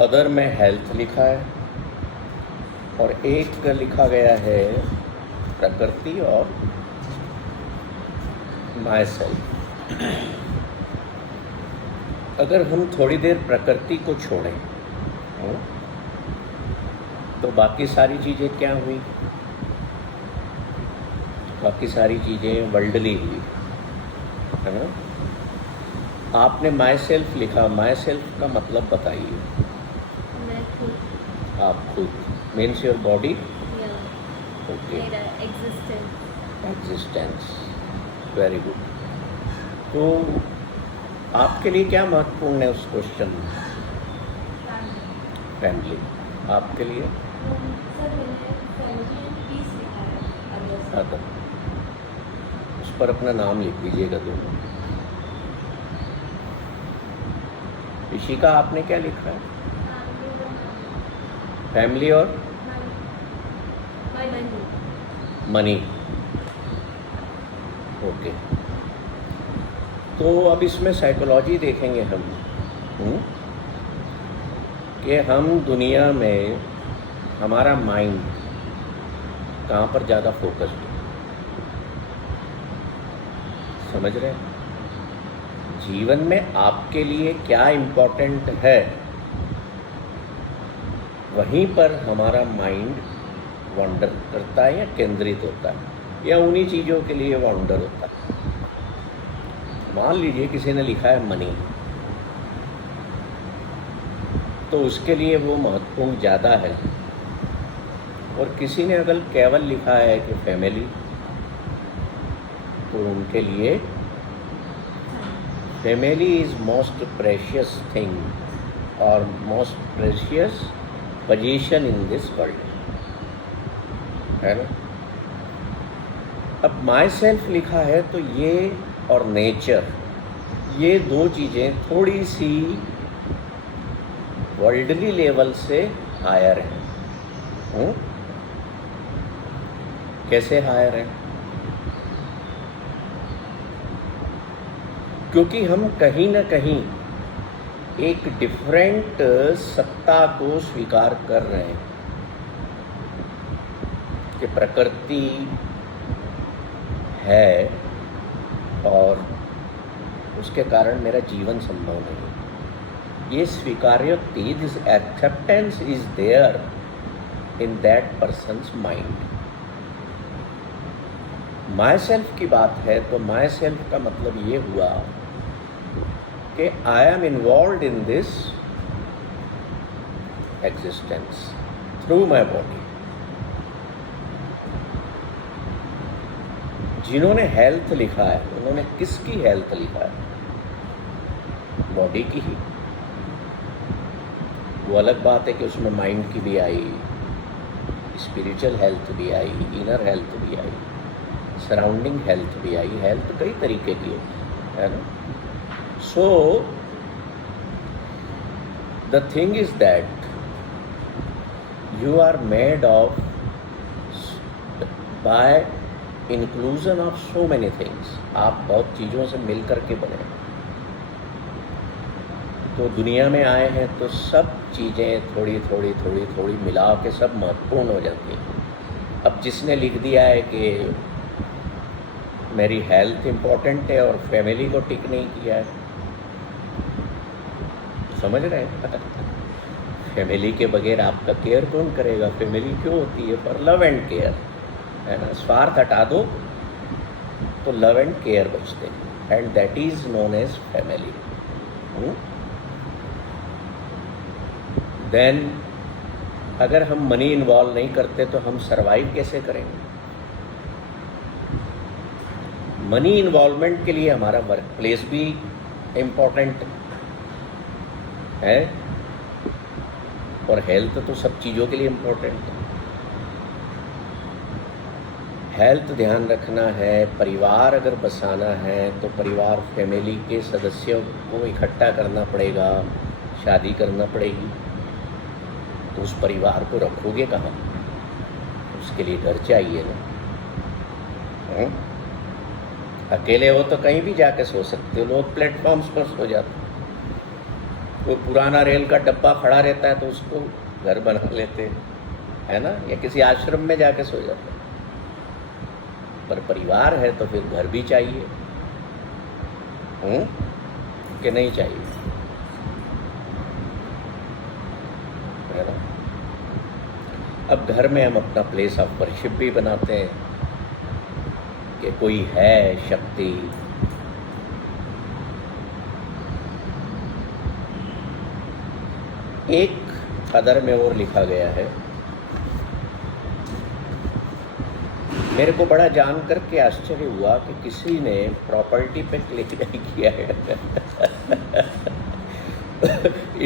Other में health लिखा है और एक लिखा गया है प्रकृति और माई सेल्फ। अगर हम थोड़ी देर प्रकृति को छोड़ें तो बाकी सारी चीज़ें क्या हुई? बाकी सारी चीज़ें वर्ल्डली हुई, है ना? आपने माई सेल्फ लिखा, माई सेल्फ का मतलब बताइए। मैं खुद। आप खुद मीन्स योर बॉडी। ओके, मेरा एग्जिस्टेंस, वेरी गुड। तो आपके लिए क्या महत्वपूर्ण है उस क्वेश्चन में? फैमिली। आपके लिए? अदर। उस पर अपना नाम लिख दीजिएगा दोनों। ऋषिका, आपने क्या लिखा है? फैमिली और मनी। ओके, तो अब इसमें साइकोलॉजी देखेंगे हम कि हम दुनिया में हमारा माइंड कहाँ पर ज़्यादा फोकस्ड है। समझ रहे हैं? जीवन में आपके लिए क्या इम्पोर्टेंट है, वहीं पर हमारा माइंड वॉन्डर करता है या केंद्रित होता है, या उन्हीं चीज़ों के लिए वॉन्डर होता है। मान लीजिए किसी ने लिखा है मनी, तो उसके लिए वो महत्वपूर्ण ज़्यादा है, और किसी ने अगर केवल लिखा है कि फैमिली, तो उनके लिए family is most precious thing और most precious position in this world, है ना? अब माई सेल्फ लिखा है तो ये और नेचर, ये दो चीज़ें थोड़ी सी वर्ल्डली लेवल से हायर हैं। कैसे हायर हैं? क्योंकि हम कहीं ना कहीं एक डिफरेंट सत्ता को स्वीकार कर रहे हैं कि प्रकृति है और उसके कारण मेरा जीवन संभव नहीं। ये स्वीकार्योक्ति, this acceptance is there in that person's mind. Myself की बात है तो माई सेल्फ का मतलब ये हुआ कि I am involve in this existence through my body. जिन्होंने हेल्थ लिखा है उन्होंने किसकी हेल्थ लिखा है? बॉडी की ही। वो अलग बात है कि उसमें माइंड की भी आई, स्पिरिचुअल हेल्थ भी आई, इनर हेल्थ भी आई, सराउंडिंग हेल्थ भी आई। हेल्थ कई तरीके की है ना? So the thing is that you are made of by inclusion of so many things. आप बहुत चीज़ों से मिल करके बने, तो दुनिया में आए हैं तो सब चीज़ें थोड़ी थोड़ी थोड़ी थोड़ी मिला के सब महत्वपूर्ण हो जाती हैं। अब जिसने लिख दिया है कि मेरी हेल्थ इम्पोर्टेंट है और फैमिली को टिक नहीं किया है, समझ रहे हैं? फैमिली के बगैर आपका केयर कौन करेगा? फैमिली क्यों होती है? फॉर लव एंड केयर, है ना? स्वार्थ हटा दो तो लव एंड केयर बचते हैं, and that is known as family. Then अगर हम मनी इन्वॉल्व नहीं करते तो हम सरवाइव कैसे करेंगे? मनी इन्वॉल्वमेंट के लिए हमारा वर्क प्लेस भी इम्पोर्टेंट है, और हेल्थ तो सब चीज़ों के लिए इम्पोर्टेंट है। हेल्थ ध्यान रखना है, परिवार अगर बसाना है तो परिवार फैमिली के सदस्यों को इकट्ठा करना पड़ेगा, शादी करना पड़ेगी। तो उस परिवार को रखोगे कहाँ? उसके लिए घर चाहिए ना। अकेले हो तो कहीं भी जाके सो सकते हो, लोग प्लेटफॉर्म्स पर सो जाते हैं, वो पुराना रेल का डब्बा खड़ा रहता है तो उसको घर बना लेते हैं, है ना, या किसी आश्रम में जाके सो जाते हैं। पर परिवार है तो फिर घर भी चाहिए, कि नहीं चाहिए, है ना। अब घर में हम अपना प्लेस ऑफ वर्शिप भी बनाते हैं कि कोई है शक्ति, एक कदर में और लिखा गया है, मेरे को बड़ा जान करके आश्चर्य हुआ कि किसी ने प्रॉपर्टी पे क्लिक नहीं किया है।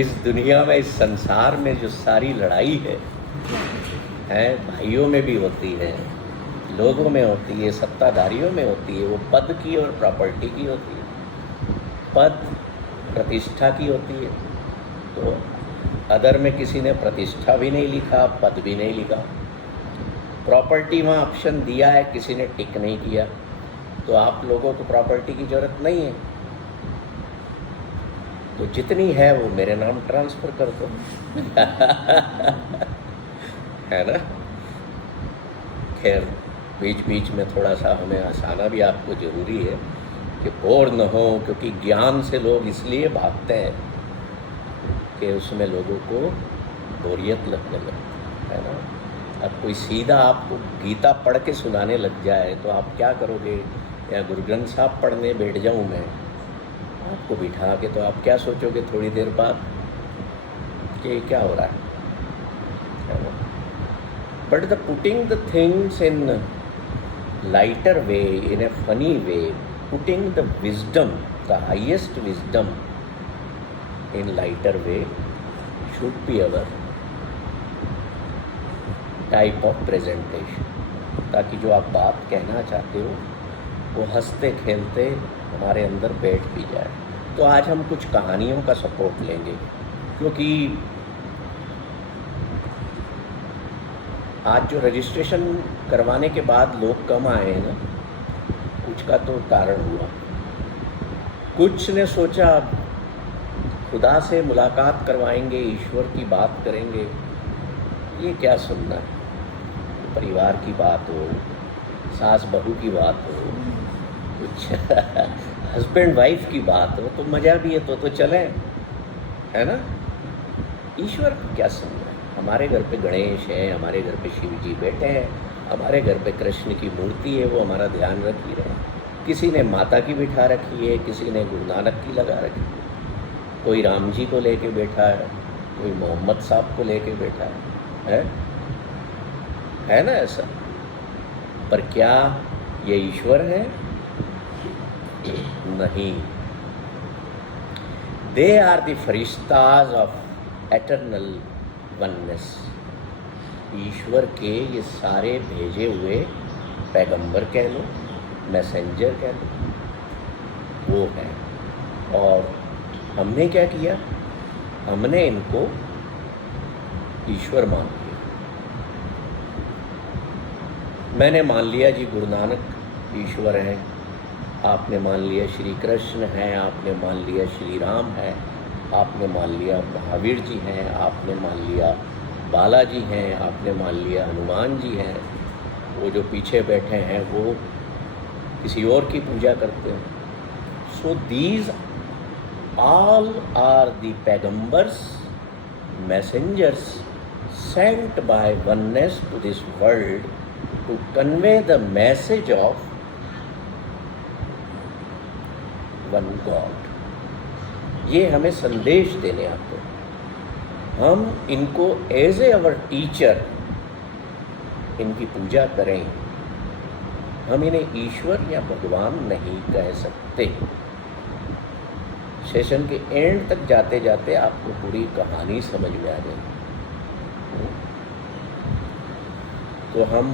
इस दुनिया में, इस संसार में जो सारी लड़ाई है भाइयों में भी होती है, लोगों में होती है, सत्ताधारियों में होती है, वो पद की और प्रॉपर्टी की होती है। पद प्रतिष्ठा की होती है, तो अदर में किसी ने प्रतिष्ठा भी नहीं लिखा, पद भी नहीं लिखा। प्रॉपर्टी वहाँ ऑप्शन दिया है, किसी ने टिक नहीं किया, तो आप लोगों को प्रॉपर्टी की ज़रूरत नहीं है, तो जितनी है वो मेरे नाम ट्रांसफ़र कर दो। है ना। खैर, बीच बीच में थोड़ा सा हमें हंसाना भी आपको ज़रूरी है कि बोर न हो, क्योंकि ज्ञान से लोग इसलिए भागते हैं कि उसमें लोगों को बोरियत लगने लगती है ना। अब कोई सीधा आपको गीता पढ़ के सुनाने लग जाए तो आप क्या करोगे, या गुरु ग्रंथ साहब पढ़ने बैठ जाऊँ मैं आपको बिठा के, तो आप क्या सोचोगे थोड़ी देर बाद कि क्या हो रहा है ना। But the putting the things in lighter way, in A funny way, putting the wisdom, the highest wisdom in lighter way should be our type of presentation, ताकि जो आप बात कहना चाहते हो वो हंसते खेलते हमारे अंदर बैठ भी जाए। तो आज हम कुछ कहानियों का सपोर्ट लेंगे, क्योंकि आज जो रजिस्ट्रेशन करवाने के बाद लोग कम आए हैं ना, कुछ का तो कारण हुआ। कुछ ने सोचा खुदा से मुलाकात करवाएंगे, ईश्वर की बात करेंगे, ये क्या सुनना है। परिवार की बात हो, सास बहू की बात हो, कुछ हस्बैंड वाइफ की बात हो, तो मज़ा भी है, तो चलें, है ना। ईश्वर को क्या सुनना है। हमारे घर पे गणेश है, हमारे घर पे शिव जी बैठे हैं, हमारे घर पे कृष्ण की मूर्ति है, वो हमारा ध्यान रख ही रहे हैं। किसी ने माता की बिठा रखी है, किसी ने गुरु नानक की लगा रखी है, कोई राम जी को लेके बैठा है, कोई मोहम्मद साहब को लेके बैठा है ना ऐसा। पर क्या ये ईश्वर है? नहीं। दे आर द फरिश्ताज ऑफ एटर्नल वननेस। ईश्वर के ये सारे भेजे हुए पैगंबर कह लो, मैसेंजर कह लो, वो हैं। और हमने क्या किया? हमने इनको ईश्वर मान लिया। मैंने मान लिया जी गुरु नानक ईश्वर हैं, आपने मान लिया श्री कृष्ण हैं, आपने मान लिया श्री राम हैं, आपने मान लिया महावीर जी हैं, आपने मान लिया बालाजी हैं, आपने मान लिया हनुमान जी हैं, वो जो पीछे बैठे हैं वो किसी और की पूजा करते हैं। So these all are the पैगंबर्स, messengers sent by oneness to this world to convey the message of one God। ये हमें संदेश देने आते हैं। हम इनको एज ए अवर टीचर इनकी पूजा करें, हम इन्हें ईश्वर या भगवान नहीं कह सकते। सेशन के एंड तक जाते जाते आपको पूरी कहानी समझ में आ जाएगी। तो हम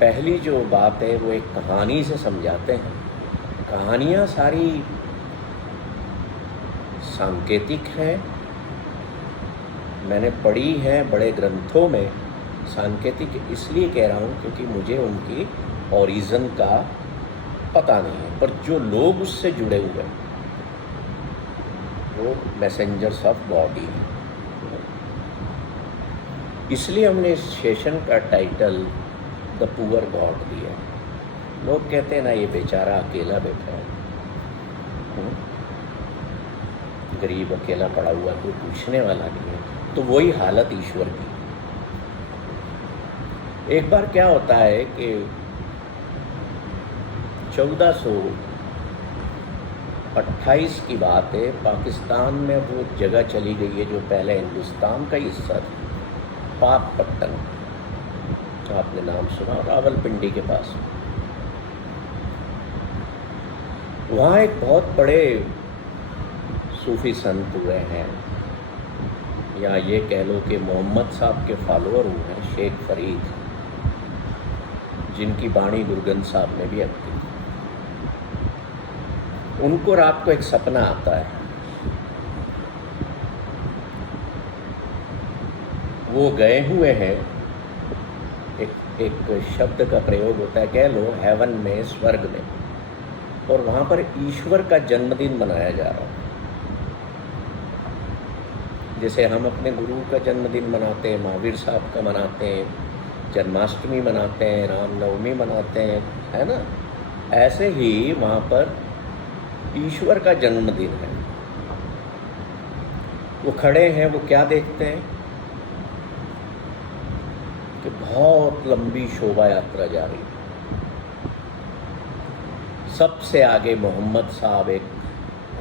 पहली जो बात है वो एक कहानी से समझाते हैं। कहानियाँ सारी सांकेतिक हैं, मैंने पढ़ी हैं बड़े ग्रंथों में। सांकेतिक इसलिए कह रहा हूँ क्योंकि मुझे उनकी ओरिजिन का पता नहीं है, पर जो लोग उससे जुड़े हुए हैं वो मैसेंजर्स ऑफ गॉड ही हैं। इसलिए हमने इस सेशन का टाइटल द पुअर गॉड दिया। लोग कहते हैं ना, ये बेचारा अकेला बैठा है, गरीब अकेला पड़ा हुआ, कोई पूछने वाला नहीं है। तो वही हालत ईश्वर की। एक बार क्या होता है कि 1428 की बात है, पाकिस्तान में वो जगह चली गई है जो पहले हिंदुस्तान का हिस्सा था, पाकपट्टन, आपने नाम सुना, रावलपिंडी के पास। वहाँ एक बहुत बड़े सूफी संत हुए हैं, या ये कह लो कि मोहम्मद साहब के फॉलोअर हुए हैं, शेख फरीद, जिनकी बाणी गुरगन साहब ने भी रखी। उनको रात को एक सपना आता है, वो गए हुए हैं, एक शब्द का प्रयोग होता है, कह लो हेवन में, स्वर्ग में, और वहाँ पर ईश्वर का जन्मदिन मनाया जा रहा है। जैसे हम अपने गुरु का जन्मदिन मनाते हैं, महावीर साहब का मनाते हैं, जन्माष्टमी मनाते हैं, रामनवमी मनाते हैं, है ना, ऐसे ही वहाँ पर ईश्वर का जन्मदिन है। वो खड़े हैं, वो क्या देखते हैं कि बहुत लंबी शोभा यात्रा जा रही है। सबसे आगे मोहम्मद साहब एक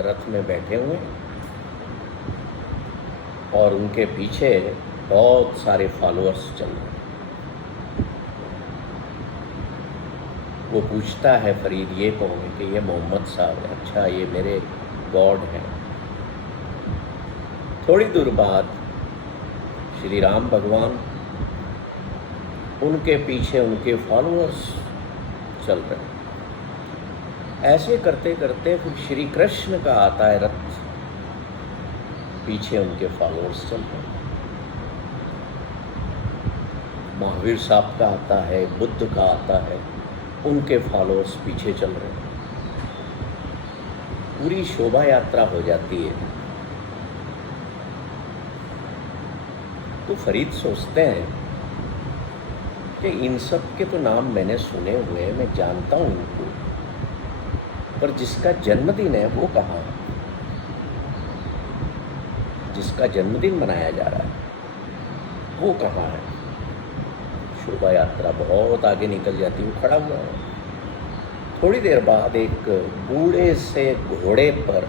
रथ में बैठे हुए हैं और उनके पीछे बहुत सारे फॉलोअर्स चल रहे हैं। वो पूछता है, फरीद ये कौन है? कि ये मोहम्मद साहब है। अच्छा, ये मेरे गॉड हैं। थोड़ी दूर बाद श्री राम भगवान, उनके पीछे उनके फॉलोअर्स चल रहे हैं। ऐसे करते करते फिर श्री कृष्ण का आता है रथ, पीछे उनके फॉलोअर्स चल रहे हैं। महावीर साहब का आता है, बुद्ध का आता है, उनके फॉलोअर्स पीछे चल रहे हैं। पूरी शोभा यात्रा हो जाती है। तो फरीद सोचते हैं कि इन सब के तो नाम मैंने सुने हुए हैं, मैं जानता हूँ इनको, पर जिसका जन्मदिन है वो कहाँ है? जिसका जन्मदिन मनाया जा रहा है वो कहाँ है? शोभा यात्रा बहुत आगे निकल जाती है, वो खड़ा हुआ है। थोड़ी देर बाद एक बूढ़े से घोड़े पर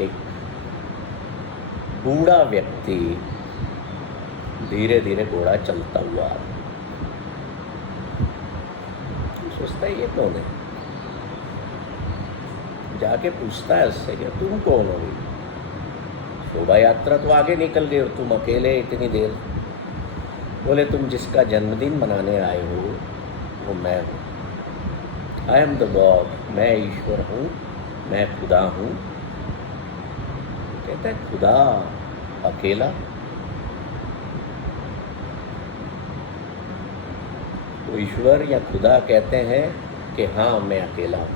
एक बूढ़ा व्यक्ति धीरे धीरे घोड़ा चलता हुआ आ रहा है। सोचता है ये कौन है? जाके पूछता है उससे कि तुम कौन हो? शोभा यात्रा तो आगे निकल गई और तुम अकेले इतनी देर। बोले, तुम जिसका जन्मदिन मनाने आए हो वो मैं हूँ। आई एम द गॉड, मैं ईश्वर हूँ, मैं खुदा हूँ। कहता है खुदा अकेला? तो ईश्वर या खुदा कहते हैं कि हाँ, मैं अकेला हूँ।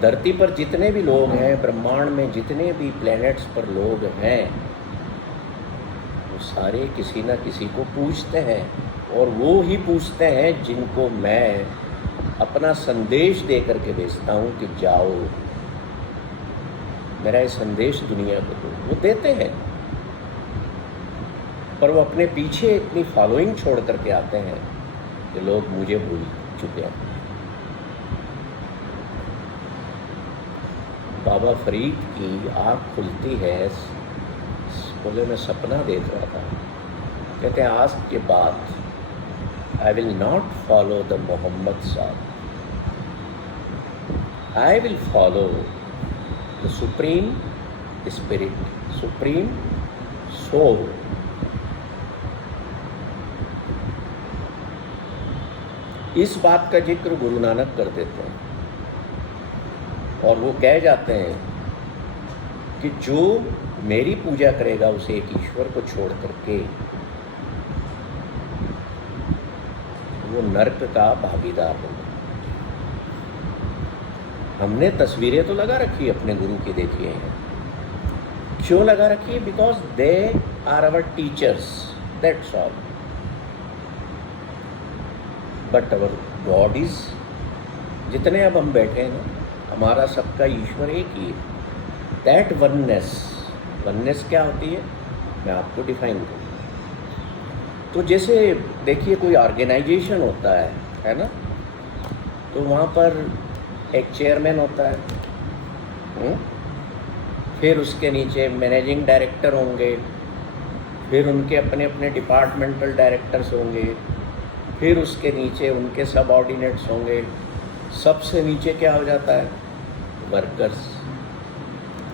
धरती पर जितने भी लोग हैं, ब्रह्मांड में जितने भी प्लैनेट्स पर लोग हैं, वो सारे किसी न किसी को पूछते हैं, और वो ही पूछते हैं जिनको मैं अपना संदेश दे करके भेजता हूँ कि जाओ मेरा ये संदेश दुनिया को दो। वो देते हैं, पर वो अपने पीछे इतनी फॉलोइंग छोड़ करके आते हैं कि लोग मुझे भूल चुके हैं। बाबा फरीद की आँख खुलती है। बोले, मैं सपना देख रहा था। कहते हैं आज के बाद I will not follow the Mohammad sahab, I will follow the supreme spirit, supreme soul. इस बात का जिक्र गुरु नानक कर देते हैं, और वो कह जाते हैं कि जो मेरी पूजा करेगा उसे एक ईश्वर को छोड़ करके वो नर्क का भागीदार होगा। हमने तस्वीरें तो लगा रखी है अपने गुरु की, देखिए हैं। क्यों लगा रखी है? Because they are our teachers, that's all. But our god is, जितने अब हम बैठे हैं ना, हमारा सबका ईश्वर एक ही है। दैट वननेस, वननेस क्या होती है मैं आपको डिफाइन करूँ तो जैसे देखिए कोई ऑर्गेनाइजेशन होता है ना, तो वहाँ पर एक चेयरमैन होता है, फिर उसके नीचे मैनेजिंग डायरेक्टर होंगे, फिर उनके अपने अपने डिपार्टमेंटल डायरेक्टर्स होंगे, फिर उसके नीचे उनके सबऑर्डिनेट्स होंगे, सबसे नीचे क्या हो जाता है? वर्कर्स।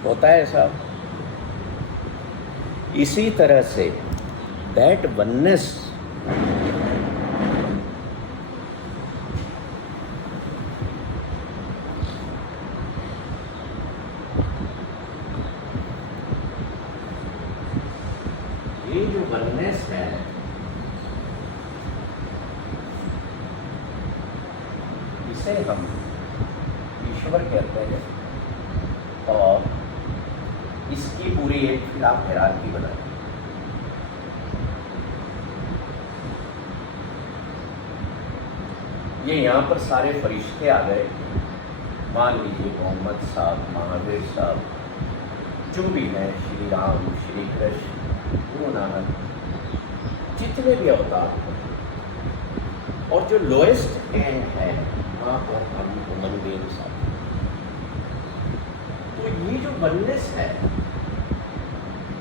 होता है ऐसा। इसी तरह से दैट वननेस ये जो वननेस है, इसे हम ईश्वर कहते हैं और इसकी पूरी एक फिर आप हायरार्की बनाएं। ये यहाँ पर सारे फरिश्ते आ गए, मान लीजिए मोहम्मद साहब, महावीर साहब, जो भी हैं, श्री राम, श्री कृष्ण, गुरु नानक, जितने भी अवतार हैं, और जो लोएस्ट एंड है वहाँ पर हम ह्यूमन बीइंग्स आते हैं। तो ये जो वननेस है,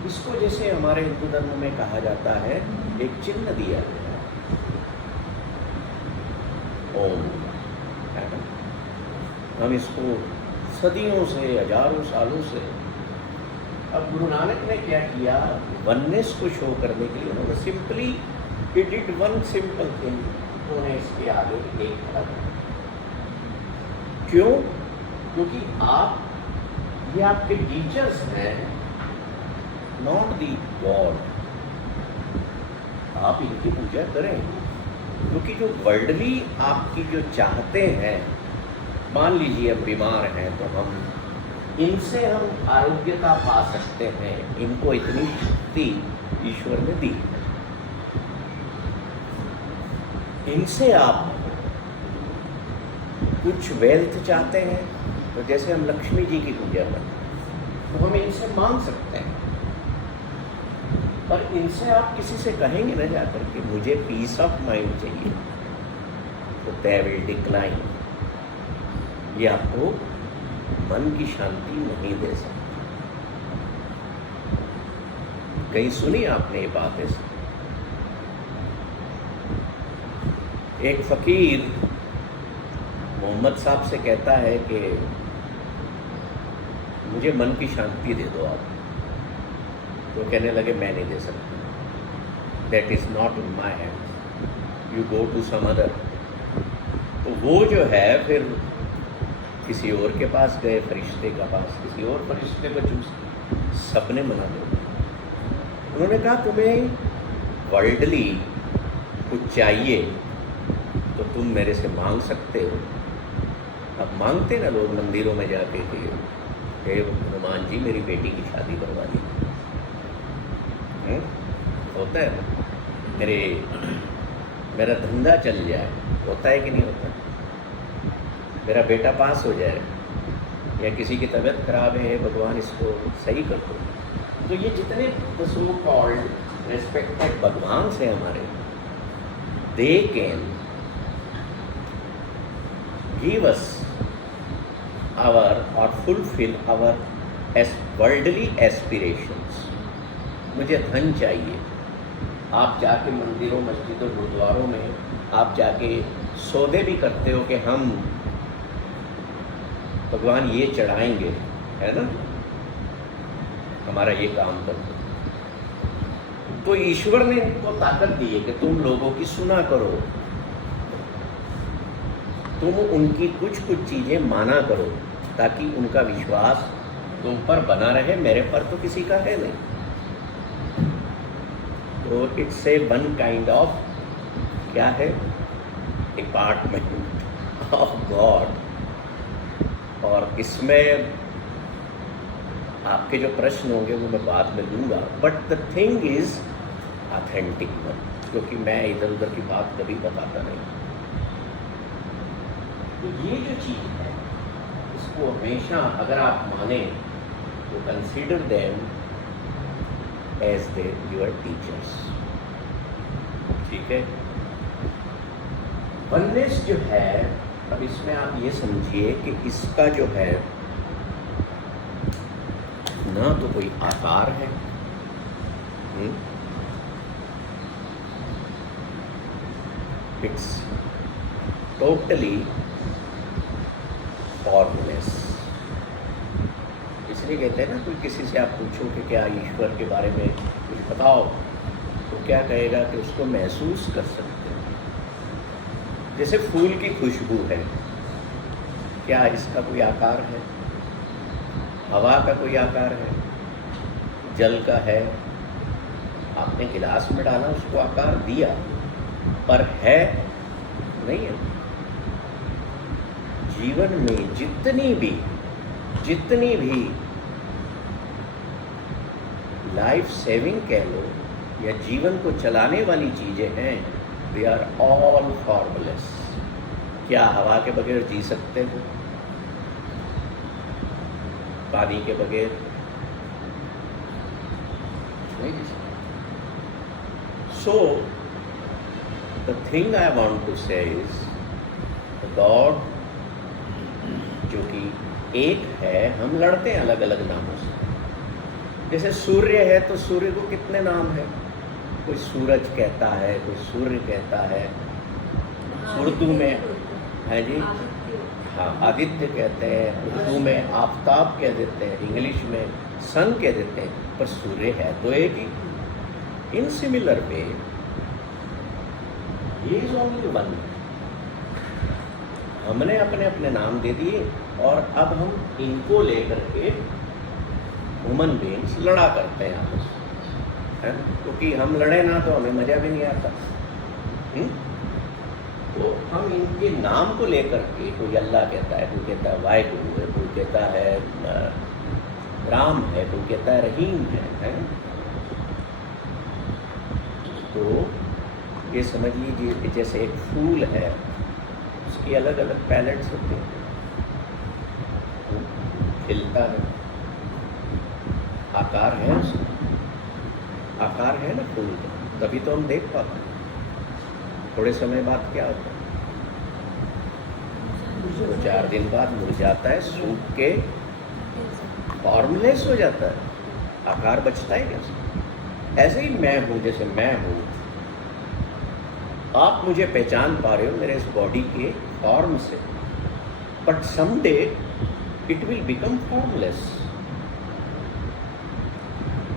इसको जैसे हमारे हिंदू धर्म में कहा जाता है, एक चिन्ह दिया गया है, ओम, है ना। हम इसको सदियों से, हजारों सालों से, अब गुरु नानक ने क्या किया, वननेस को शो करने के लिए उन्होंने simply he did one simple thing, उन्होंने इसके आगे एक खड़ा कर। क्यों? क्योंकि आप, ये आपके टीचर्स हैं, नॉट दी गॉड। आप इनकी पूजा करें, क्योंकि जो वर्ल्डली आपकी जो चाहते हैं, मान लीजिए अब बीमार हैं तो हम इनसे हम आरोग्यता पा सकते हैं, इनको इतनी शक्ति ईश्वर ने दी। इनसे आप कुछ वेल्थ चाहते हैं तो जैसे हम लक्ष्मी जी की पूजा करते हैं तो हम इनसे मांग सकते हैं, पर इनसे आप किसी से कहेंगे ना जाकर कि मुझे पीस ऑफ माइंड चाहिए, तो दे विल डिक्लाइन। ये आपको मन की शांति नहीं दे सकता। कहीं सुनी आपने ये बात ऐसी? एक फकीर मोहम्मद साहब से कहता है कि मुझे मन की शांति दे दो आप। तो कहने लगे मैं नहीं दे सकता, that is not in my hands, you go to some other. तो वो जो है फिर किसी और के पास गए, फरिश्ते के पास, किसी और फरिश्ते को चूज, सबने मना दिया। उन्होंने कहा तुम्हें वर्ल्डली कुछ चाहिए तो तुम मेरे से मांग सकते हो। अब मांगते ना लोग मंदिरों में जाके कि हे हनुमान जी मेरी बेटी की शादी करवा दी, होता है ना, मेरा धंधा चल जाए, होता है कि नहीं होता, मेरा बेटा पास हो जाए, या किसी की तबीयत खराब है, भगवान इसको सही कर दो। तो ये जितने सो कॉल्ड रेस्पेक्टेड भगवान से हमारे, they can give us our और फुलफिल आवर वर्ल्डली एस्पिरेशंस। मुझे धन चाहिए, आप जाके मंदिरों, मस्जिदों, गुरुद्वारों में आप जाके सौदे भी करते हो कि हम भगवान ये चढ़ाएंगे, है ना, हमारा ये काम कर दो। तो ईश्वर ने इनको ताकत दी है कि तुम लोगों की सुना करो, तुम उनकी कुछ कुछ चीज़ें माना करो, ताकि उनका विश्वास तुम पर बना रहे, मेरे पर तो किसी का है नहीं। तो it's a one kind of, क्या है, डिपार्टमेंट ऑफ गॉड। और इसमें आपके जो प्रश्न होंगे वो मैं बाद में लूँगा, but the thing is authentic one, क्योंकि मैं इधर उधर की बात कभी बताता नहीं। तो ये जो चीज़ है इसको हमेशा अगर आप माने तो consider them as they your teachers, ठीक है। वननेस जो है, अब इसमें आप ये समझिए कि इसका जो है ना तो कोई आकार है, इट्स टोटली फॉर्मलेस। इसलिए कहते हैं ना, कोई किसी से आप पूछो कि क्या ईश्वर के बारे में कुछ बताओ, तो क्या कहेगा कि उसको महसूस कर सकते हैं। जैसे फूल की खुशबू है, क्या इसका कोई आकार है? हवा का कोई आकार है? जल का है? आपने गिलास में डाला, उसको आकार दिया, पर है नहीं है। जीवन में जितनी भी लाइफ सेविंग कह लो या जीवन को चलाने वाली चीजें हैं, दे आर ऑल फॉर्मलेस। क्या हवा के बगैर जी सकते हो? पानी के बगैर नहीं जी सकते। So the thing I want to say is God जो कि एक है, हम लड़ते हैं अलग अलग नामों से। जैसे सूर्य है तो सूर्य को कितने नाम है? कोई सूरज कहता है, कोई सूर्य कहता है, उर्दू में है जी, हाँ आदित्य कहते हैं, उर्दू में आफताब कह देते हैं, इंग्लिश में सन कह देते हैं, पर सूर्य है तो एक ही। In similar way he is only one. हमने अपने अपने नाम दे दिए और अब हम इनको लेकर के ह्यूमन बीइंग्स लड़ा करते हैं आपस में, क्योंकि हम लड़े ना तो हमें मजा भी नहीं आता। तो हम इनके नाम को लेकर के, कोई अल्लाह कहता है, कोई कहता है वाहिगुरु है, कोई कहता है राम है, कोई कहता है रहीम है? तो ये समझ लीजिए जैसे एक फूल है, उसकी अलग अलग पैलेट्स होते हैं, खिलता है, आकार है उसका, आकार है ना फूल का, तभी तो हम देख पाते हैं। थोड़े समय बाद क्या होता है? 2-4 दिन बाद मुरझाता है, सूख के फॉर्मलेस हो जाता है, आकार बचता है कैसे? ऐसे ही मैं हूँ, जैसे मैं हूँ, आप मुझे पहचान पा रहे हो मेरे इस बॉडी के फॉर्म से, but someday it will become formless.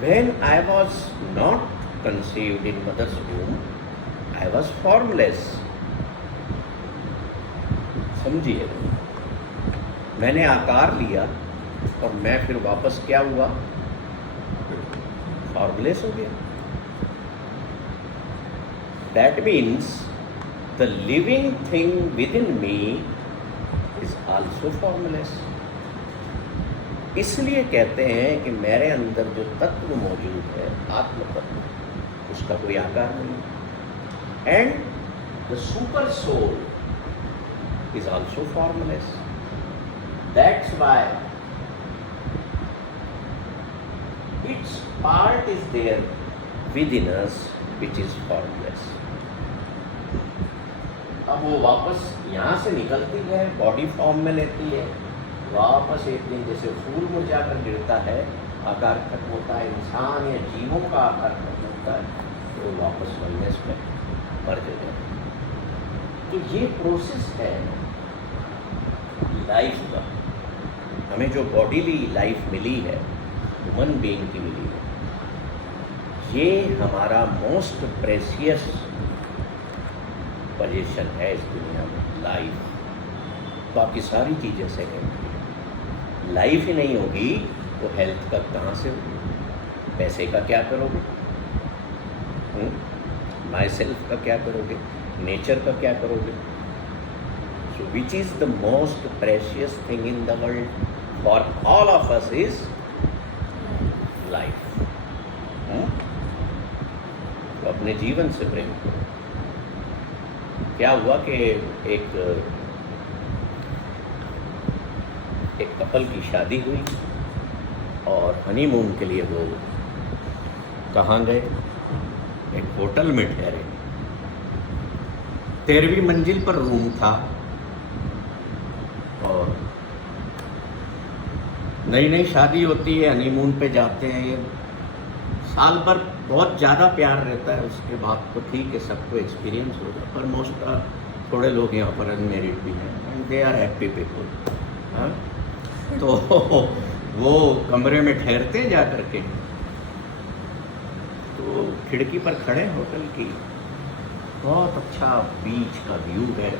When I was not conceived in mother's womb, I was formless. समझिए, मैंने आकार लिया और मैं फिर वापस क्या हुआ? फॉर्मलेस हो गया। That means the living thing within me is also formless. इसलिए कहते हैं कि मेरे अंदर जो तत्व मौजूद है, आत्म तत्व, उसका कोई आकार नहीं। And the super soul is also formless. That's why its part is there within us which is formless. अब वो वापस यहाँ से निकलती है, बॉडी फॉर्म में लेती है, वापस एक दिन जैसे फूल मुरझाकर गिरता है, आकार खत्म होता है, इंसान या जीवों का आकार खत्म होता है, तो वापस वननेस में मर जाता है। तो ये प्रोसेस है लाइफ का। हमें जो बॉडीली लाइफ मिली है, ह्यूमन बीइंग की मिली है, ये हमारा मोस्ट प्रेशियस पोजीशन है इस दुनिया में, लाइफ। बाकी सारी चीज़ें सेकेंडरी। लाइफ ही नहीं होगी तो हेल्थ का कहाँ से होगी? पैसे का क्या करोगे? माई सेल्फ का क्या करोगे? नेचर का क्या करोगे? So which is the most precious thing in the world for all of us is life. तो अपने जीवन से प्रेम करो। क्या हुआ कि एक कपल की शादी हुई और हनीमून के लिए वो कहाँ गए? एक होटल में ठहरे। 13वीं मंजिल पर रूम था और नई नई शादी होती है, हनीमून पे जाते हैं, साल भर बहुत ज़्यादा प्यार रहता है, उसके बाद तो ठीक है सबको एक्सपीरियंस होगा, पर मोस्ट थोड़े लोग यहाँ पर अनमेरिड भी हैं and they are happy people. तो वो कमरे में ठहरते हैं जा करके, तो खिड़की पर खड़े होटल की, बहुत अच्छा बीच का व्यू है।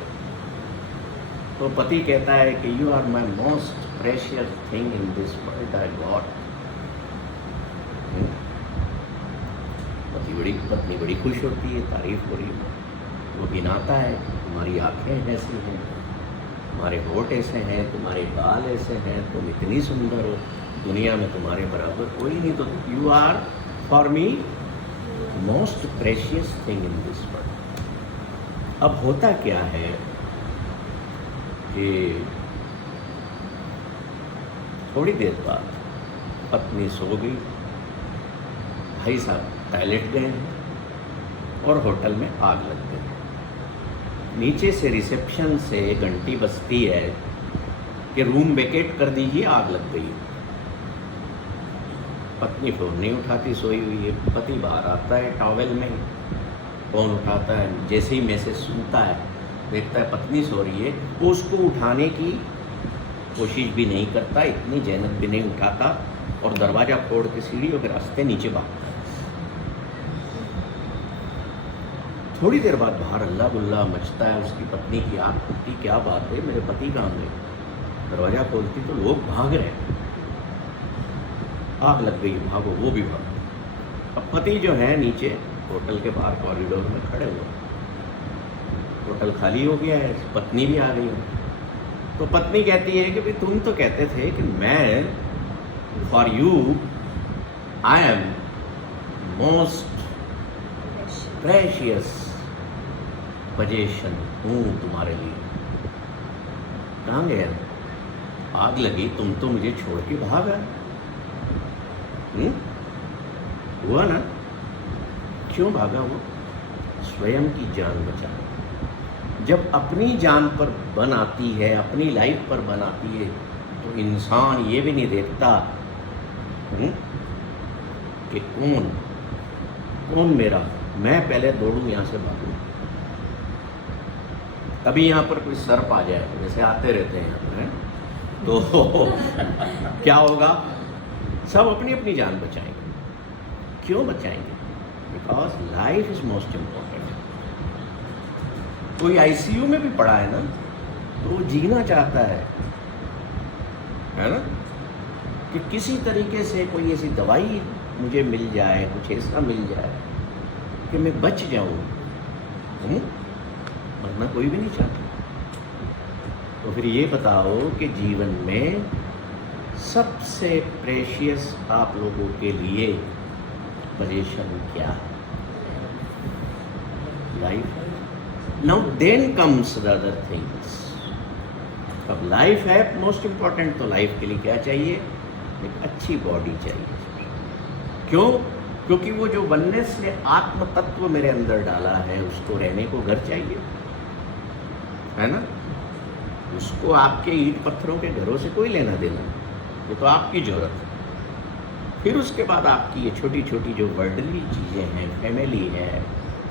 तो पति कहता है कि you are my most precious thing in this world I got. पत्नी बड़ी खुश होती है, तारीफ हो रही है। वो गिनाता है कि तुम्हारी आंखें ऐसी हैं, तुम्हारे होठ ऐसे हैं, तुम्हारे बाल ऐसे हैं, तुम इतनी सुंदर हो, दुनिया में तुम्हारे बराबर कोई नहीं, तो you are for me most precious thing in this world. अब होता क्या है कि थोड़ी देर बाद पत्नी सो गई, भाई साहब टॉयलेट गए और होटल में आग लग गई। नीचे से रिसेप्शन से घंटी बजती है कि रूम वेकेट कर दीजिए, आग लग गई। पत्नी फ़ोन नहीं उठाती, सोई हुई है। पति बाहर आता है टॉवेल में, फ़ोन उठाता है, जैसे ही मैसेज सुनता है देखता है पत्नी सो रही है, वो उसको उठाने की कोशिश भी नहीं करता, इतनी जहनत भी नहीं उठाता और दरवाज़ा फोड़ के सीढ़ियों के रास्ते नीचे भागता है। थोड़ी देर बाद बाहर अल्लाह गुल्ला मचता है, उसकी पत्नी की आँख खुलती, क्या बात है, मेरे पति कहाँ गए? दरवाज़ा खोलती तो लोग भाग रहे हैं, आग लग गई, भागो, वो भी भागो। अब पति जो है नीचे होटल के बाहर कॉरिडोर में खड़े हुए, होटल खाली हो गया है, पत्नी भी आ गई है। तो पत्नी कहती है कि भाई तुम तो कहते थे कि मैं for you I am most precious position हूँ तुम्हारे लिए, कहाँ गया? आग लगी, तुम तो मुझे छोड़ के भागा। हुआ ना? क्यों भागा वो? स्वयं की जान बचाने। जब अपनी जान पर बन आती है, अपनी लाइफ पर बन आती है, तो इंसान ये भी नहीं देखता कि कौन मेरा, मैं पहले दौड़ूं यहाँ से भागूं। कभी यहाँ पर कोई सर्प आ जाए, जैसे आते रहते हैं यहाँ पर, हैं? तो क्या होगा? सब अपनी अपनी जान बचाएंगे। क्यों बचाएंगे? Because life is most important. कोई आईसीयू में भी पड़ा है ना, तो वो जीना चाहता है ना, कि किसी तरीके से कोई ऐसी दवाई मुझे मिल जाए, कुछ ऐसा मिल जाए कि मैं बच जाऊं, वरना कोई भी नहीं चाहता। तो फिर ये बताओ कि जीवन में सबसे प्रेशियस आप लोगों के लिए पोजीशन क्या है? Life. Now then comes the other things. अब लाइफ है मोस्ट इम्पॉर्टेंट, तो लाइफ के लिए क्या चाहिए? एक अच्छी बॉडी चाहिए। क्यों? क्योंकि वो जो वननेस ने आत्म तत्व मेरे अंदर डाला है, उसको रहने को घर चाहिए, है ना? उसको आपके ईंट पत्थरों के घरों से कोई लेना देना, ये तो आपकी जरूरत है। फिर उसके बाद आपकी ये छोटी छोटी जो वर्ल्डली चीज़ें हैं, फैमिली है,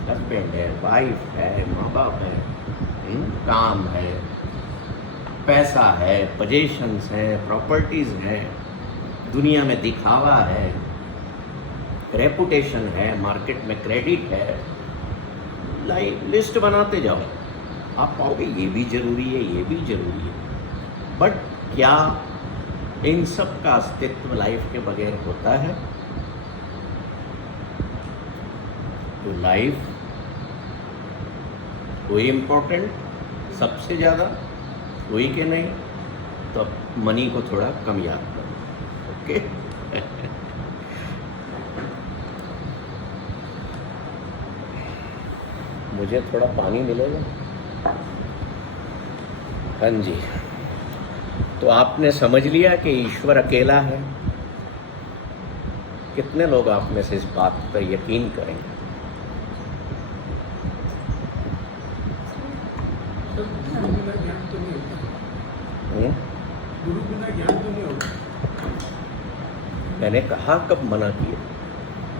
हस्बैंड है, वाइफ है, माँ बाप है, काम है, पैसा है, पोजीशंस हैं, प्रॉपर्टीज़ हैं, दुनिया में दिखावा है, रेपुटेशन है, मार्केट में क्रेडिट है। लाइफ लिस्ट बनाते जाओ, आप पाओगे ये भी ज़रूरी है, ये भी ज़रूरी है। बट क्या इन सब का अस्तित्व लाइफ के बगैर होता है? तो लाइफ कोई इम्पोर्टेंट सबसे ज़्यादा हुई कि नहीं? तो अब मनी को थोड़ा कम याद करो। ओके मुझे थोड़ा पानी मिलेगा? हाँ जी। तो आपने समझ लिया कि ईश्वर अकेला है। कितने लोग आप में से इस बात पर यकीन करेंगे? गुरु बिना ज्ञान तो नहीं होता। हम्म? गुरु बिना ज्ञान तो नहीं होता। मैंने कहा कब मना किया?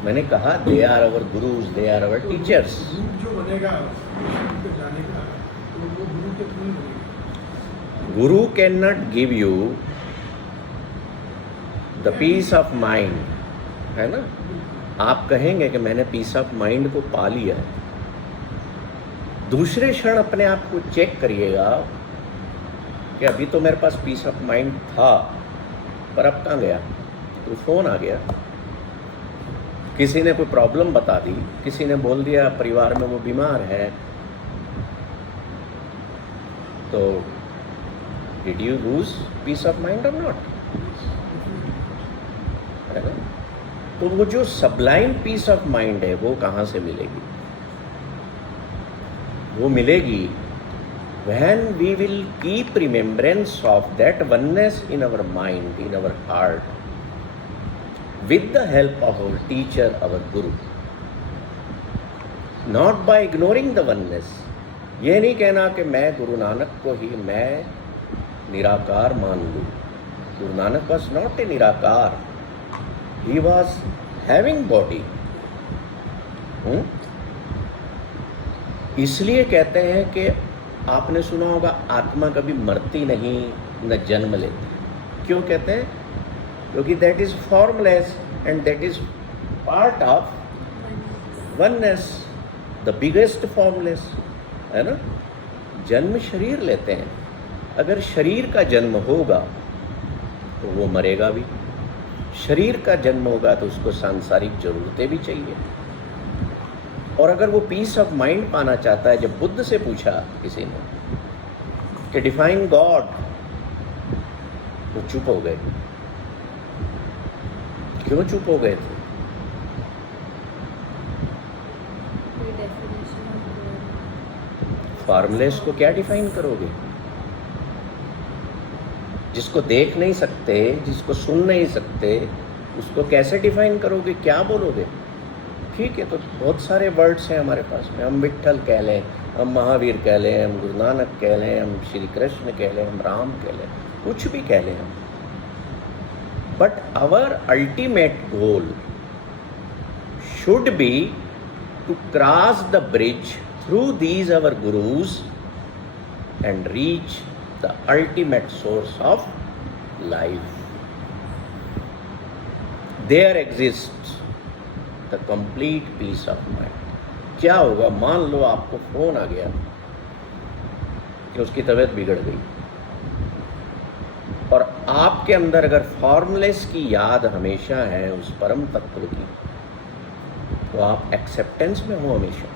मैंने कहा they are our gurus, they are our teachers. रूप जो बनेगा उनको जाने का, तो वो गुरु के थ्रू बनेगा। Guru can not give you the peace of mind, है ना? आप कहेंगे कि मैंने पीस ऑफ माइंड को पा लिया है, दूसरे क्षण अपने आप को चेक करिएगा कि अभी तो मेरे पास पीस ऑफ माइंड था, पर अब कहाँ गया? तो फोन आ गया, किसी ने कोई प्रॉब्लम बता दी, किसी ने बोल दिया परिवार में वो बीमार है, तो did you lose peace of mind और नॉट? है ना? तो वो जो सबलाइन पीस ऑफ माइंड है वो कहाँ से मिलेगी? वो मिलेगी when we will keep remembrance of that oneness in our mind, in our heart, with the help of our teacher, our guru. Not by ignoring the oneness. ये नहीं कहना कि मैं गुरु नानक को ही मैं निराकार मान लूँ। Guru Nanak was not a निराकार. He was having body. इसलिए कहते हैं कि आपने सुना होगा आत्मा कभी मरती नहीं न जन्म लेती। क्यों कहते हैं? क्योंकि that is formless and that is part of oneness, the biggest formless, है ना? जन्म शरीर लेते हैं। अगर शरीर का जन्म होगा तो वो मरेगा भी। शरीर का जन्म होगा तो उसको सांसारिक जरूरतें भी चाहिए। और अगर वो पीस ऑफ माइंड पाना चाहता है, जब बुद्ध से पूछा किसी ने कि डिफाइन गॉड, वो चुप हो गए। क्यों चुप हो गए थे? फॉर्मलेस को क्या डिफाइन करोगे? जिसको देख नहीं सकते, जिसको सुन नहीं सकते, उसको कैसे डिफाइन करोगे? क्या बोलोगे? ठीक है, तो बहुत सारे वर्ड्स हैं हमारे पास में। हम विट्ठल कह लें, हम महावीर कह लें, हम गुरु नानक कह लें, हम श्री कृष्ण कह लें, हम राम कह लें, कुछ भी कह लें हम। But our ultimate goal should be to cross the bridge through these our gurus and reach the ultimate source of life. There exist the complete peace of mind. क्या होगा? मान लो आपको फोन आ गया कि उसकी तबीयत बिगड़ गई, और आपके अंदर अगर फॉर्मलेस की याद हमेशा है उस परम तत्व की, तो आप एक्सेप्टेंस में हो हमेशा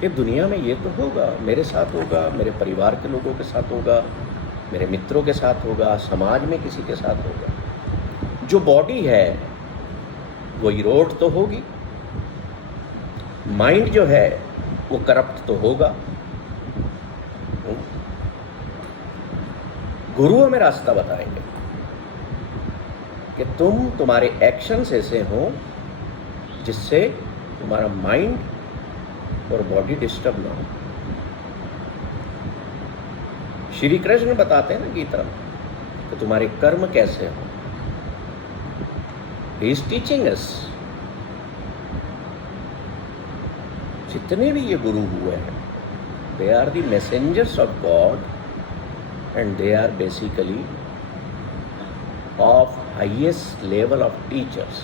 कि दुनिया में ये तो होगा, मेरे साथ होगा, मेरे परिवार के लोगों के साथ होगा, मेरे मित्रों के साथ होगा, समाज में किसी के साथ होगा। जो बॉडी है वो इरोड तो होगी, माइंड जो है वो करप्ट तो होगा। गुरु हमें रास्ता बताएंगे कि तुम्हारे एक्शंस ऐसे हों जिससे तुम्हारा माइंड और बॉडी डिस्टर्ब ना हो। श्री कृष्ण बताते हैं ना गीता में कि तुम्हारे कर्म कैसे हो। He is teaching us। जितने भी ये गुरु हुए हैं, they are the messengers of God and they are basically of highest level of teachers।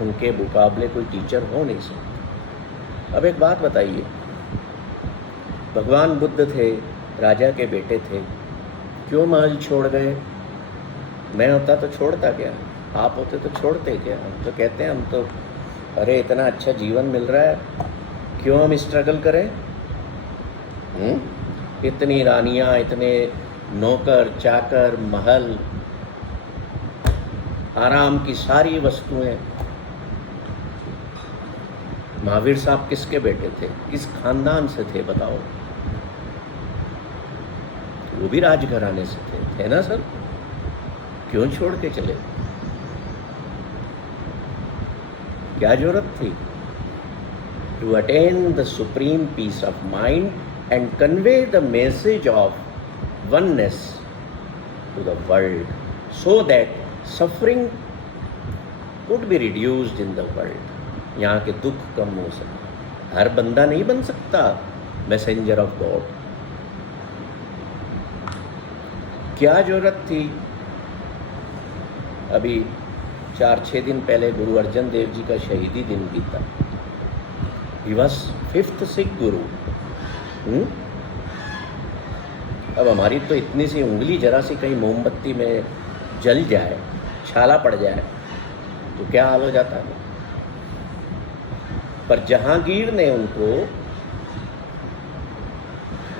उनके मुकाबले कोई टीचर हो नहीं सकता। अब एक बात बताइए, भगवान बुद्ध थे, राजा के बेटे थे, क्यों महल छोड़ गए? मैं होता तो छोड़ता क्या? आप होते तो छोड़ते क्या? हम तो कहते हैं हम तो, अरे इतना अच्छा जीवन मिल रहा है, क्यों हम स्ट्रगल करें? इतनी रानियां, इतने नौकर चाकर, महल, आराम की सारी वस्तुएं। महावीर साहब किसके बेटे थे, किस खानदान से थे बताओ? वो भी राजघराने से थे ना सर? क्यों छोड़ के चले? क्या जरूरत थी? To attain the supreme peace of mind and convey the message of oneness to the world, so that suffering could be reduced in the world. यहाँ के दुख कम हो सके। हर बंदा नहीं बन सकता मैसेंजर ऑफ गॉड। क्या जरूरत थी? अभी 4-6 दिन पहले गुरु अर्जन देव जी का शहीदी दिन बीता। ही वॉज 5th सिख गुरु। अब हमारी तो इतनी सी उंगली, जरा सी कहीं मोमबत्ती में जल जाए, छाला पड़ जाए तो क्या हाल हो जाता है। पर जहांगीर ने उनको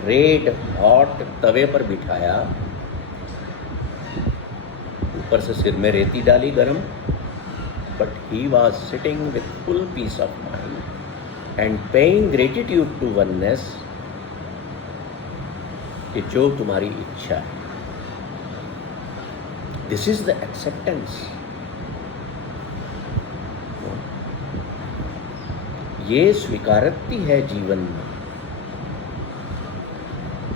रेड हॉट तवे पर बिठाया, ऊपर से सिर में रेती डाली गरम, but he was sitting with full peace of mind and paying gratitude to oneness कि जो तुम्हारी इच्छा है। This is the acceptance. ये स्वीकारती है जीवन में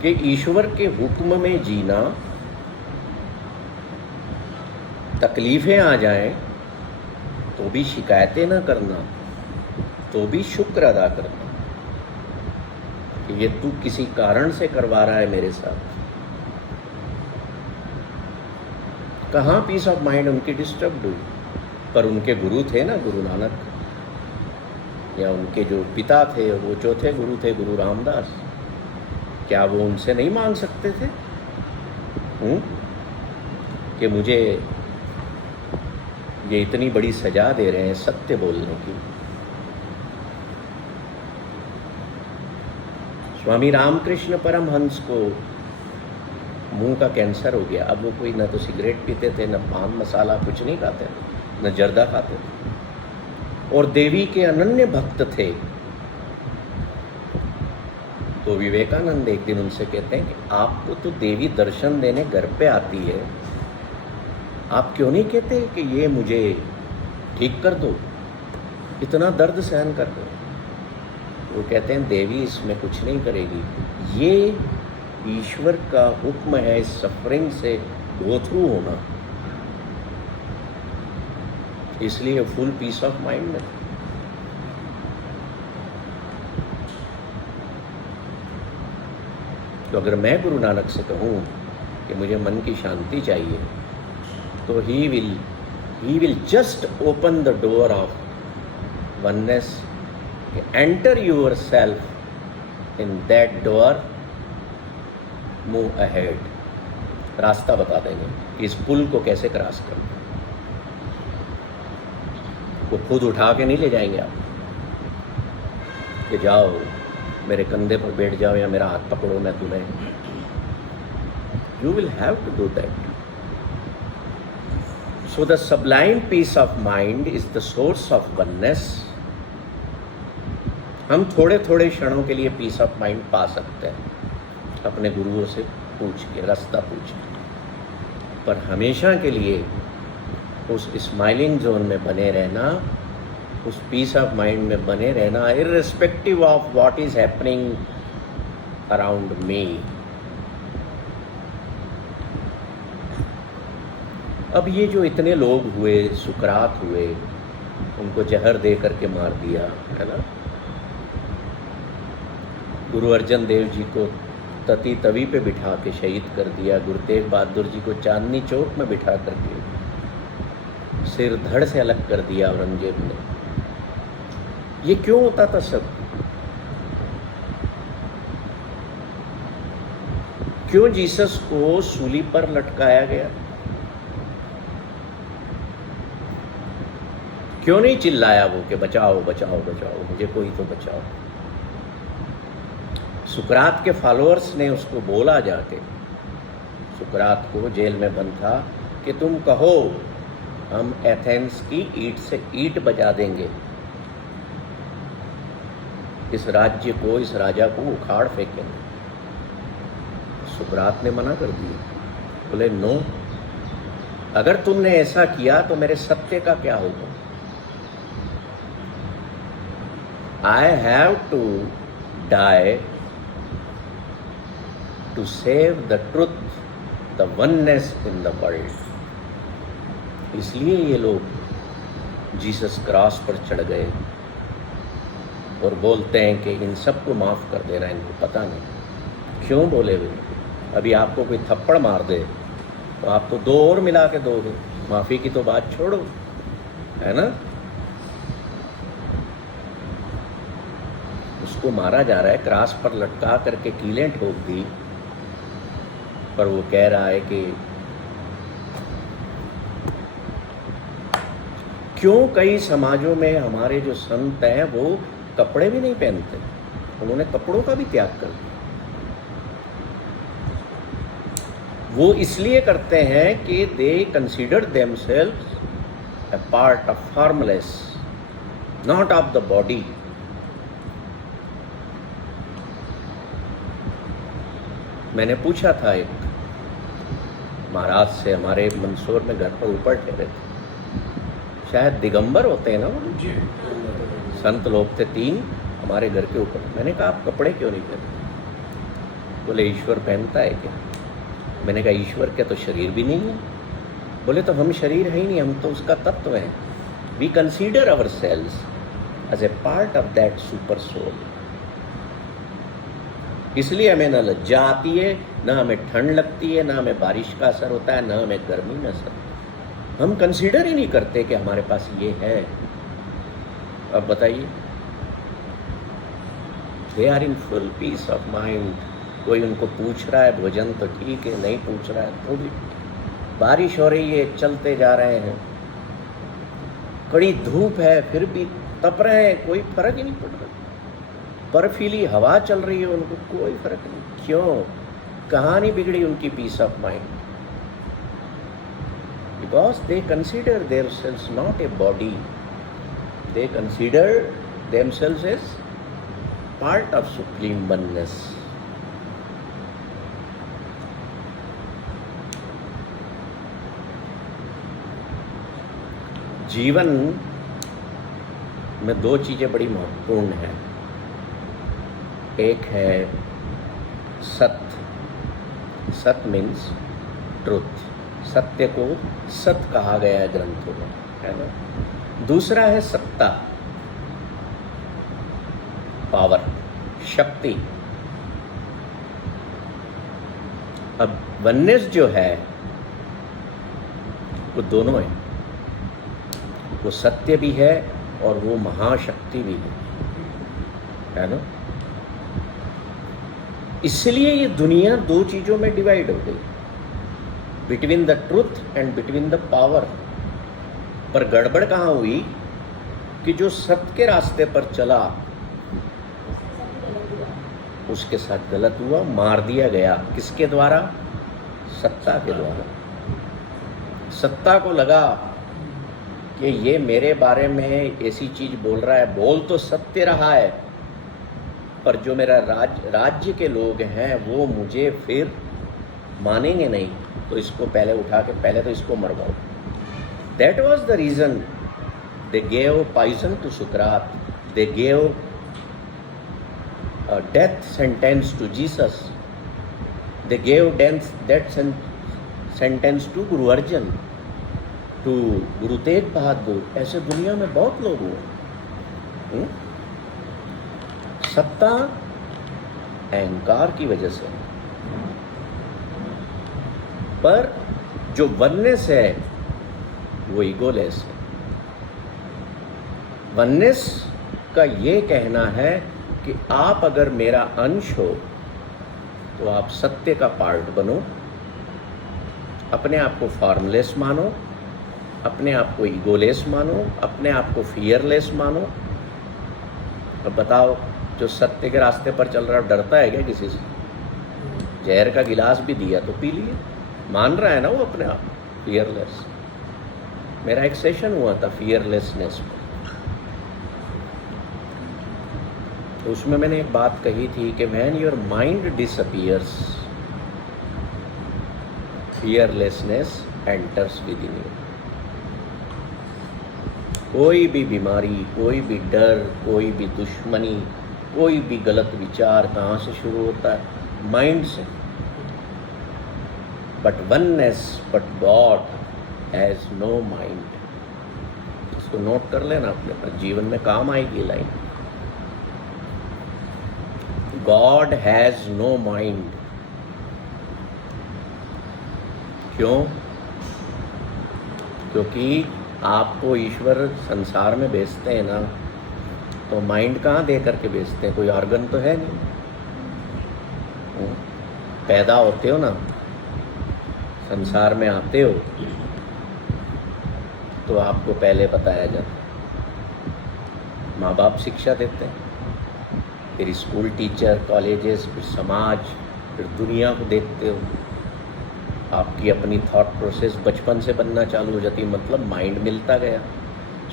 कि ईश्वर के हुक्म में जीना, तकलीफें आ जाएं तो भी शिकायतें ना करना, तो भी शुक्र अदा करना कि ये तू किसी कारण से करवा रहा है मेरे साथ। कहाँ पीस ऑफ माइंड उनकी डिस्टर्ब हुई। पर उनके गुरु थे ना, गुरु नानक, या उनके जो पिता थे वो चौथे गुरु थे गुरु रामदास। क्या वो उनसे नहीं मांग सकते थे कि मुझे ये इतनी बड़ी सजा दे रहे हैं सत्य बोलने की? स्वामी रामकृष्ण परमहंस को मुंह का कैंसर हो गया। अब वो कोई ना तो सिगरेट पीते थे, न पान मसाला कुछ नहीं खाते, न जर्दा खाते थे, और देवी के अनन्य भक्त थे। तो विवेकानंद एक दिन उनसे कहते हैं कि आपको तो देवी दर्शन देने घर पे आती है, आप क्यों नहीं कहते कि ये मुझे ठीक कर दो, इतना दर्द सहन कर दो? वो कहते हैं देवी इसमें कुछ नहीं करेगी, ये ईश्वर का हुक्म है इस सफरिंग से गो थ्रू होना। इसलिए फुल पीस ऑफ माइंड में। तो अगर मैं गुरु नानक से कहूँ कि मुझे मन की शांति चाहिए, तो he will just open the door of oneness, enter yourself in that door, move ahead. रास्ता बता देंगे कि इस पुल को कैसे क्रॉस करना। वो खुद उठा के नहीं ले जाएंगे आप कि जाओ मेरे कंधे पर बैठ जाओ या मेरा हाथ पकड़ो मैं तुम्हें। You will have to do that. So the sublime peace of mind is the source of oneness. हम थोड़े थोड़े क्षणों के लिए पीस ऑफ माइंड पा सकते हैं अपने गुरुओं से पूछ के, रास्ता पूछ के, पर हमेशा के लिए उस स्माइलिंग जोन में बने रहना, उस पीस ऑफ माइंड में बने रहना, irrespective of what is happening around me. अब ये जो इतने लोग हुए, सुकरात हुए, उनको जहर दे करके मार दिया है ना। गुरु अर्जन देव जी को तती तवी पे बिठा के शहीद कर दिया। गुरु तेग बहादुर जी को चांदनी चौक में बिठा करके सिर धड़ से अलग कर दिया औरंगजेब ने। ये क्यों होता था सब? क्यों जीसस को सूली पर लटकाया गया? क्यों नहीं चिल्लाया वो कि बचाओ बचाओ बचाओ, मुझे कोई तो बचाओ? सुकरात के फॉलोअर्स ने उसको बोला जाके, सुकरात को जेल में बंद था, कि तुम कहो हम एथेंस की ईंट से ईंट बजा देंगे, इस राज्य को, इस राजा को उखाड़ फेंकेंगे। सुकरात ने मना कर दिया, बोले नो, अगर तुमने ऐसा किया तो मेरे सत्य का क्या होगा? I have to die to save the truth, the oneness in the world. इसलिए ये लोग जीसस क्रॉस पर चढ़ गए और बोलते हैं कि इन सबको माफ़ कर देना। इनको पता नहीं क्यों बोले हुए। अभी आपको कोई थप्पड़ मार दे तो आप तो 2 और मिला के दोगे, माफ़ी की तो बात छोड़ो, है ना? उसको मारा जा रहा है, क्रॉस पर लटका करके कीलें ठोक दी, पर वो कह रहा है कि क्यों कई समाजों में हमारे जो संत हैं वो कपड़े भी नहीं पहनते, उन्होंने कपड़ों का भी त्याग कर दिया। वो इसलिए करते हैं कि दे consider themselves a part of formless, not of the body. मैंने पूछा था एक महाराज से, हमारे मंदसौर में घर पर ऊपर ठहरे थे, शायद दिगंबर होते हैं ना वो, जी संत लोग थे 3 हमारे घर के ऊपर। मैंने कहा आप कपड़े क्यों नहीं पहनते? बोले ईश्वर पहनता है क्या? मैंने कहा ईश्वर के तो शरीर भी नहीं है। बोले तो हम शरीर है ही नहीं, हम तो उसका तत्व हैं। We consider ourselves as a part of that super soul. इसलिए हमें न लज्जा आती है, ना हमें ठंड लगती है, ना हमें बारिश का असर होता है, ना हमें गर्मी में असर। हम कंसीडर ही नहीं करते कि हमारे पास ये है। अब बताइए, they are in full peace of mind. कोई उनको पूछ रहा है भोजन तो ठीक है, नहीं पूछ रहा है तो भी ठीक है। बारिश हो रही है, चलते जा रहे हैं, कड़ी धूप है फिर भी तप रहे हैं, कोई फर्क ही नहीं पड़ रहा। बर्फीली हवा चल रही है, उनको कोई फर्क नहीं। क्यों? कहानी बिगड़ी उनकी peace of mind, because they consider themselves not a body, they consider themselves as part of supreme oneness. जीवन में 2 चीज़ें बड़ी महत्वपूर्ण हैं। एक है सत्य, सत्य मीन्स ट्रुथ, सत्य को सत्य कहा गया है ग्रंथों में, है ना। दूसरा है सत्ता, पावर, शक्ति। अब वननेस जो है वो दोनों है, वो सत्य भी है और वो महाशक्ति भी है ना। इसलिए ये दुनिया 2 चीज़ों में डिवाइड हो गई, between the truth and between the power. पर गड़बड़ कहाँ हुई कि जो सत्य के रास्ते पर चला उसके साथ गलत हुआ, मार दिया गया। किसके द्वारा? सत्ता के द्वारा। सत्ता को लगा कि ये मेरे बारे में ऐसी चीज़ बोल रहा है, बोल तो सत्य रहा है, पर जो मेरा राज्य के लोग हैं वो मुझे फिर मानेंगे नहीं, तो इसको पहले उठा के पहले तो इसको मरवाओ। That was the reason they gave poison to सुकरात, they gave death sentence to Jesus, they gave death sentence to Guru Arjan, to Guru Tegh Bahadur. ऐसे दुनिया में बहुत लोग हुए। सत्ता अहंकार की वजह से, पर जो वननेस है वो ईगोलेस है। वननेस का ये कहना है कि आप अगर मेरा अंश हो तो आप सत्य का पार्ट बनो, अपने आप को फॉर्मलेस मानो, अपने आप को ईगोलेस मानो, अपने आप को फियरलेस मानो। अब बताओ, जो सत्य के रास्ते पर चल रहा है डरता है क्या किसी से? जहर का गिलास भी दिया तो पी लिए, मान रहा है ना वो अपने आप, फियरलेस। मेरा एक सेशन हुआ था फियरलेसनेस पर, तो उसमें मैंने एक बात कही थी कि when your mind disappears, fearlessness enters with in you. कोई भी बीमारी, कोई भी डर, कोई भी दुश्मनी, कोई भी गलत विचार कहाँ से शुरू होता है? माइंड से। But oneness, but God has no mind. इसको नोट कर लेना अपने पास, जीवन में काम आएगी line. God has no mind. क्यों? क्योंकि आपको ईश्वर संसार में भेजते हैं ना, तो माइंड कहाँ दे करके भेजते हैं? कोई ऑर्गन तो है नहीं। पैदा होते हो ना, संसार में आते हो, तो आपको पहले बताया जाता है, माँ बाप शिक्षा देते हैं, फिर स्कूल टीचर, कॉलेजेस, फिर समाज, फिर दुनिया को देखते हो। आपकी अपनी थॉट प्रोसेस बचपन से बनना चालू हो जाती है, मतलब माइंड मिलता गया।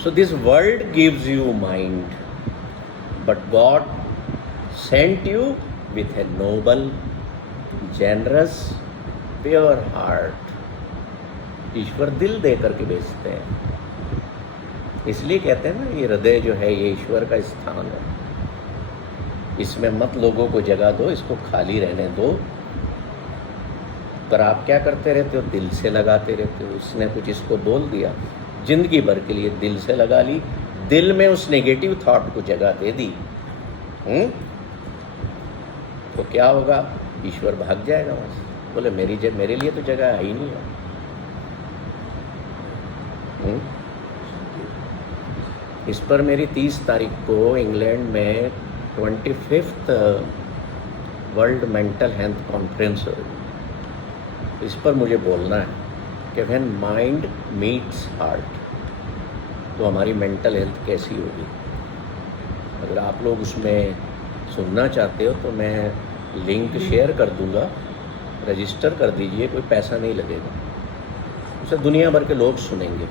So this world gives you mind, but God sent you with a noble, generous, pure heart. ईश्वर दिल दे करके भेजते हैं। इसलिए कहते हैं ना, ये हृदय जो है ये ईश्वर का स्थान है, इसमें मत लोगों को जगह दो, इसको खाली रहने दो। पर आप क्या करते रहते हो? दिल से लगाते रहते हो। उसने कुछ इसको बोल दिया, जिंदगी भर के लिए दिल से लगा ली, दिल में उस नेगेटिव थॉट को जगह दे दी। तो क्या होगा? ईश्वर भाग जाएगा वहाँ से, बोले मेरे लिए तो जगह है ही नहीं है। इस पर मेरी 30 तारीख को इंग्लैंड में 25th world mental health conference हो रही। इस पर मुझे बोलना है कि व्हेन माइंड मीट्स हार्ट, तो हमारी मेंटल हेल्थ कैसी होगी। अगर आप लोग उसमें सुनना चाहते हो तो मैं लिंक शेयर कर दूंगा, रजिस्टर कर दीजिए, कोई पैसा नहीं लगेगा, उसे दुनिया भर के लोग सुनेंगे।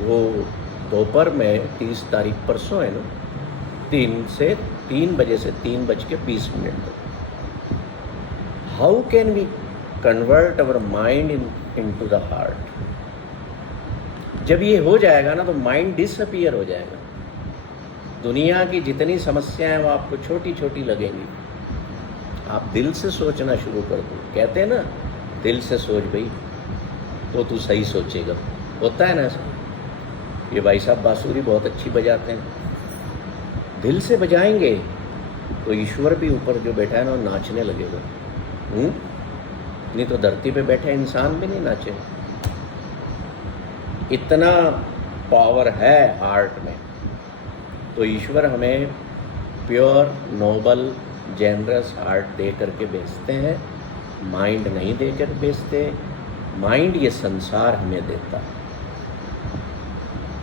वो दोपहर में 30 तारीख परसों है ना, 3 बजे से 3:20 तक। How can we convert our mind into the heart? जब ये हो जाएगा ना, तो माइंड डिसअपियर हो जाएगा। दुनिया की जितनी समस्याएं वो आपको छोटी छोटी लगेंगी। आप दिल से सोचना शुरू कर दो। कहते हैं ना, दिल से सोच भाई तो तू सही सोचेगा। होता है ना ऐसा? ये भाई साहब बांसुरी बहुत अच्छी बजाते हैं। दिल से बजाएंगे तो ईश्वर भी ऊपर जो बैठा है ना, वो नाचने लगेगा। नहीं तो धरती पे बैठे इंसान भी नहीं नाचे। इतना पावर है हार्ट में। तो ईश्वर हमें प्योर, नोबल, जेनरस हार्ट दे करके भेजते हैं, माइंड नहीं दे कर भेजते। माइंड ये संसार हमें देता है।